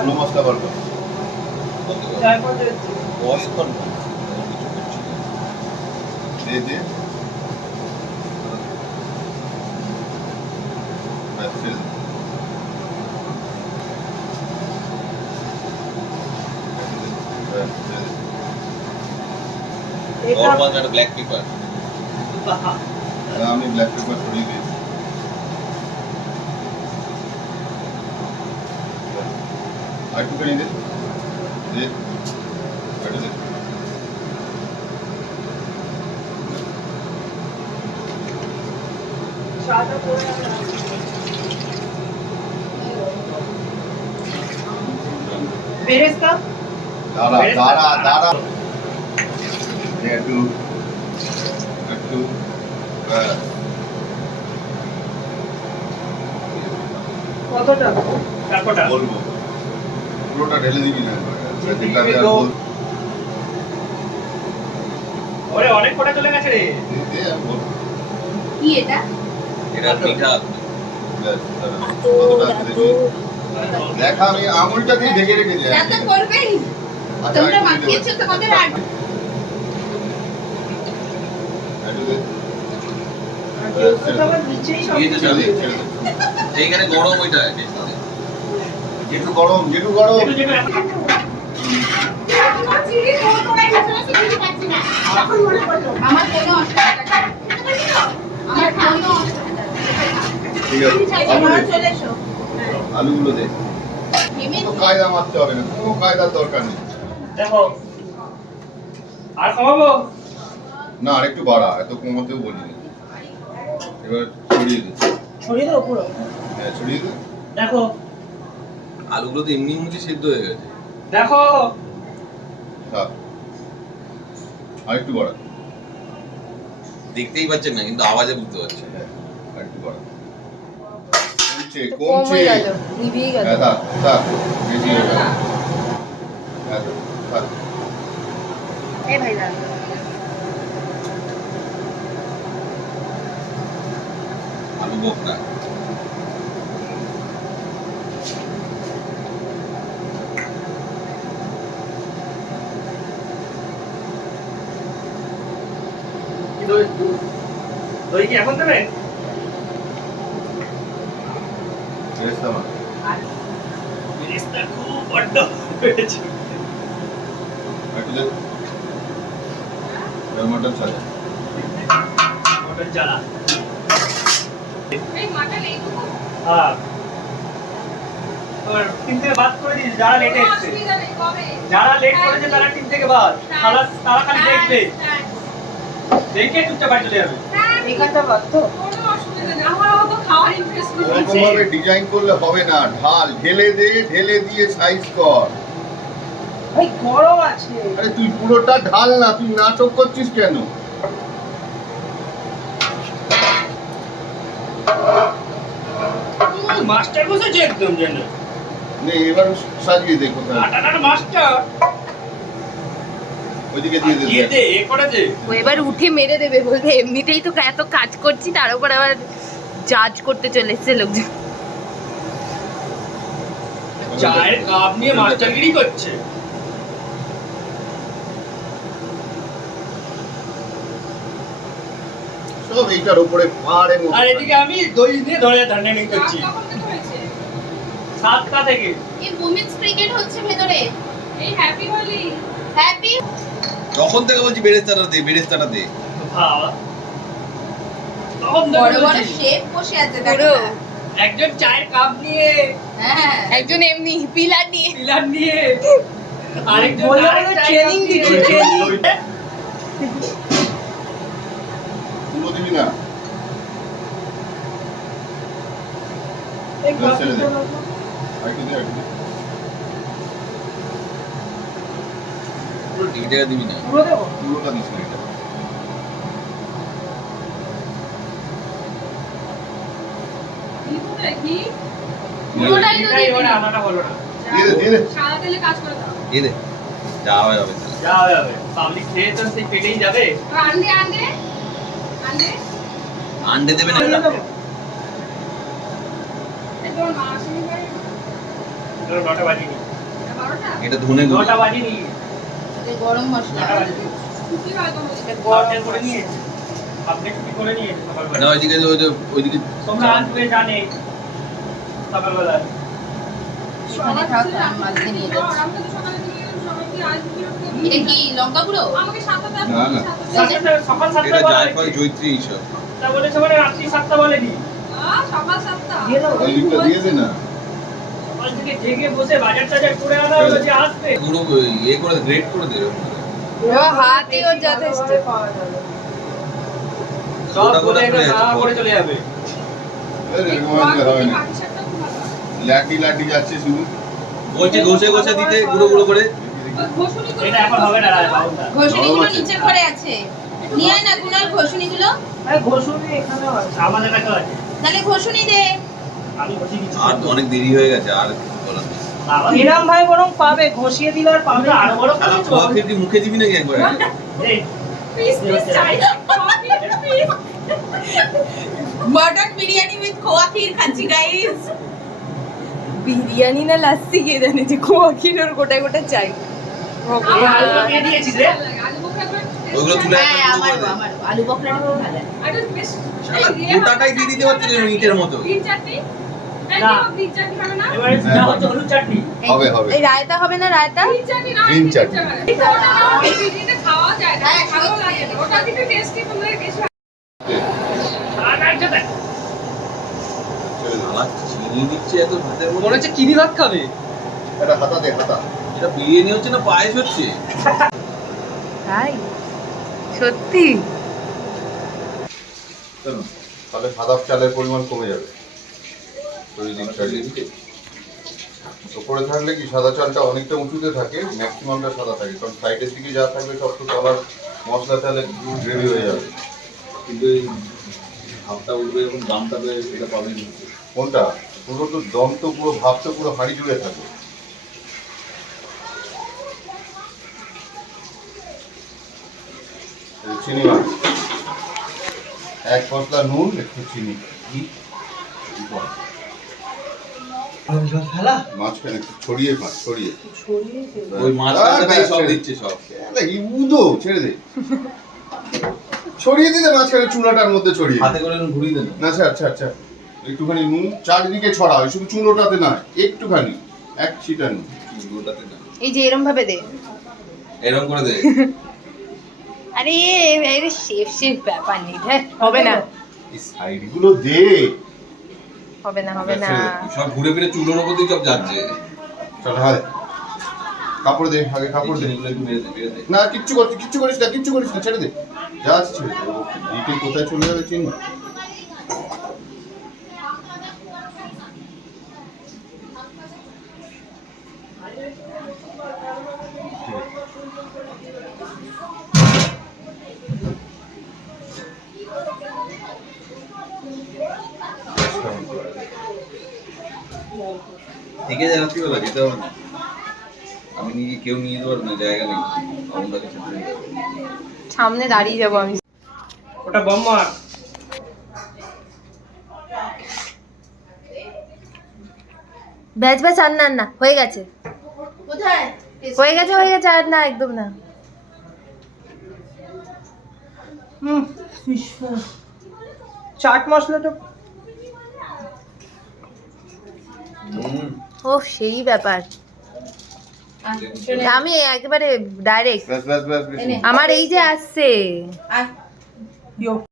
গুলো মশলা বার কর জয়পুর যাচ্ছি অনেকক্ষণ কিছু করছি না। দে দে ব্যাস, ছেড়ে দে। ব্যাস, ছেড়ে দে। এটা ওর মাঝে একটা ব্ল্যাক পেপার বাহ, এবার আমি ব্ল্যাক পেপার ছড়িয়ে দিয়েছি আর একটুখানি দে দে আর একটু দে চাটা করে রাখলাম। বেরেস্তা দাঁড়া দাঁড়া দাঁড়া দে একটু একটু ব্যাস। কতটা তারপরটা বলব পুরোটা ঢেলে দিবি না? ওরে অনেক কটা চলে গেছে রে। কি এটা? এটা দেখি। আমি আঙুলটা দিয়ে ঢেকে তোমরা মাখিয়েছো তোমাদের আর। এইখানে গরম ওইটা যেটু গরম যেটু গরম। মনে আলুগুলো দে। কোনো কায়দা মারতে হবে না কোনো কায়দার দরকার নেই। দেখো আর কমাবো? না আর একটু বাড়া এত কমাতেও বলিনি। এবার ছড়িয়ে দে। ছড়িয়ে দেবো পুরো হ্যাঁ ছড়িয়ে দে। দেখো আলুগুলো তো এমনি মুচি সিদ্ধ হয়ে গেছে। দেখো। আর একটু বাড়া দেখতেই পাচ্ছেন না কিন্তু আওয়াজে বুঝতে পারছেন। হ্যাঁ আর একটু বাড়া কমছে। কমছে গেল নিভিয়ে গেল। থাক থাক বেশি হয়ে গেল। হ্যাঁ ভাই দাঁড়া আলু বকটা দই। কি এখন দেবে? খুব বড্ড হয়েছে। মটন মটন চালা হ্যাঁ। টিম থেকে বাদ করে দিস যারা লেটে এসছে। যারা লেট করেছে তারা টিম থেকে বাদ। তারা তারা খালি দেখবে। দেখে চুপচাপ বাড়ি চলে যাবে। ডিজাইন করলে হবে না ঢাল ঢেলে দে ঢেলে দিয়ে সাইজ কর। ভাই গরম আছে। আরে তুই পুরোটা ঢাল না তুই নাটক করছিস কেন? মাস্টার বসেছে একদম যেন। নে এবার সাজিয়ে দে কোথায় আটাটার মাস্টার ওইদিকে দিয়ে দে দিয়ে দে। এ করে দে। ও এবার উঠে মেরে দেবে বলতে এমনিতেই তো এত কাজ করছি তার উপর আবার জাজ করতে চলে এসছে লোকজন। চায়ের কাপ নিয়ে মাস্টারগিরি করছে। সব এইটার উপরে পাড়ে আর এদিকে আমি দই দিয়ে ধরে ধান্ডা নিয়ে করছি। থেকে সাতটা থেকে। এই উমেন্স ক্রিকেট হচ্ছে ভেতরে। এই হ্যাপি হোলি হ্যাপি তখন থেকে বলছি বেরেস্তাটা দে বেরেস্তাটা দে। বড় বড় শেফ বসে আছে দেখো একজন চায়ের কাপ নিয়ে হ্যাঁ। একজন এমনি পিলার নিয়ে। পিলার নিয়ে আরেকজন বলে আরেক বলে চায়ের training কাপ নিয়ে- দিচ্ছে, training। পুরো দিবি না এই কাপ ছেড়ে দে। দুটো আর একটু দে একটু ডিটেলে দিবি না? পুরো দেবো? পুরোটা দিস না এটা। না। আন্ডে দেবে এটা? ধনে এটা গরম মশলা। এটা গরম করে মশলা। আপনি ছুটি করে নিয়ে না ওইদিকে ওইদিকে তোমরা আসবে জানে সকালবেলা? এখানে থাক আমি নিয়ে যাচ্ছি। এটা কি লঙ্কা গুঁড়ো না না। সকাল সাতটা এটা বলে জায়ফল জৈত্রী এইসব। তা বলেছে মানে রাত্রি সাতটা বলেনি। দিয়ে দাও। দিয়ে দে না। সকাল থেকে জেগে বসে বাজার টাজার করে আনা হলো যে আসবে। গুঁড়ো ইয়ে করে গ্রেট করে দে হাতই ওর যথেষ্ট। সব বলে এটা চলে করে চলে যাবে। এরকম আসলে হবে না। লাঠি লাঠি যাচ্ছে শুধু। বলছে ঘষে ঘষে দিতে গুঁড়ো গুঁড়ো করে। এটা এখন হবে না ঘষুনিগুলো নিচের ঘরে আছে। নিয়ে না কুনাল ঘষুনিগুলো আরে ঘষুনি এখানেও আছে আমাদের কাছেও আছে। তাহলে ঘষুনি দে। আর তো অনেক দেরি হয়ে গেছে আর এরাম ভাই বরং পাবে ঘষিয়ে দিলে আর পাবে আরও বড় করে খোয়া কি মুখে দিবি নাকি একবার? এই, মটন বিরিয়ানি উইথ খোয়া ক্ষীর খাচ্ছি গাইস বিরিয়ানি না লাস্সি কে জানে যে খোয়া ক্ষীর ওর গোটায় গোটা চাই হ্যাঁ আলু বকরাটা খুব ভালো লাগে। শালা গোটাটাই দিয়ে দিতে পারছিস ইটের মতো। এবারে যা হচ্ছে হলুদ চাটনি। হবে হবে। এই রায়তা হবে না রায়তা? গ্রিন চাটনি। আর একটা দেখ। শালা চিনি দিচ্ছে এত ভাতের মধ্যে? মনে হচ্ছে চিনি ভাত খাবে। এটা হাতা দে হাতা। এটা বিরিয়ানি হচ্ছে না পায়েস হচ্ছে? তাই? সত্যি? চলো তাহলে সাদা চালের পরিমাণ কমে যাবে। চালিয়ে দিতে থাকলে কি সাদা চালটা অনেকটা উঁচুতে থাকে? ম্যাক্সিমামটা সাদা থাকে। কারণ সাইডের দিকে যা থাকবে সব তো কালার মশলা তাহলে গ্রেভি হয়ে যাবে। কিন্তু এই ভাবটা উঠবে এবং দামটা এটা পাবেন কোনটা? পুরো তো দম তো পুরো ভাব তো পুরো হাঁড়ি জুড়ে থাকে। চিনি মাছ। এক মশলা নুন একটু চিনি। মাঝখানে ছড়িয়ে মাছ ছড়িয়ে। ওই মাছ সব দিচ্ছে সব। উদো ছেড়ে দে। ছড়িয়ে দিতে মাঝখানে চুলাটার মধ্যে ছড়িয়ে হাতে করে ঘুরিয়ে দেন। না আচ্ছা আচ্ছা আচ্ছা একটুখানি নুন চারদিকে ছড়া হয় শুধু চুলোটাতে না একটুখানি এক ছিটা নুন। না। এই যে এরম ভাবে দে। এরকম করে দে। আরে এর শেফ শেফ ব্যাপার নেই হ্যাঁ হবে না। এই সাইডগুলো দে। হবে না হবে না সব ঘুরে ফিরে চুলোর উপর দিয়ে সব যাচ্ছে চল হয় কাপড় দে আগে কাপড় দে না কিচ্ছু করছিস কিচ্ছু করিস না কিচ্ছু করিস না ছেড়ে দে যা আছে ছেড়ে দে দিকে কোথায় চলে যাবে চিনি যায় রাত্রিবেলা যেতে হবে না। আমি নিজে কেউ নিয়ে যেতে পারব না জায়গা নেই। আমরা কিছু সামনে দাঁড়িয়ে যাব আমি। ওটা বম্মা ব্যাচ ব্যাচ আর না না হয়ে গেছে। কোথায়? হয়ে গেছে হয়ে গেছে আর না একদম না। চাট মশলাটা ও সেই ব্যাপার। আমি একেবারে ডাইরেক্ট। আমার এই যে আসছে। আর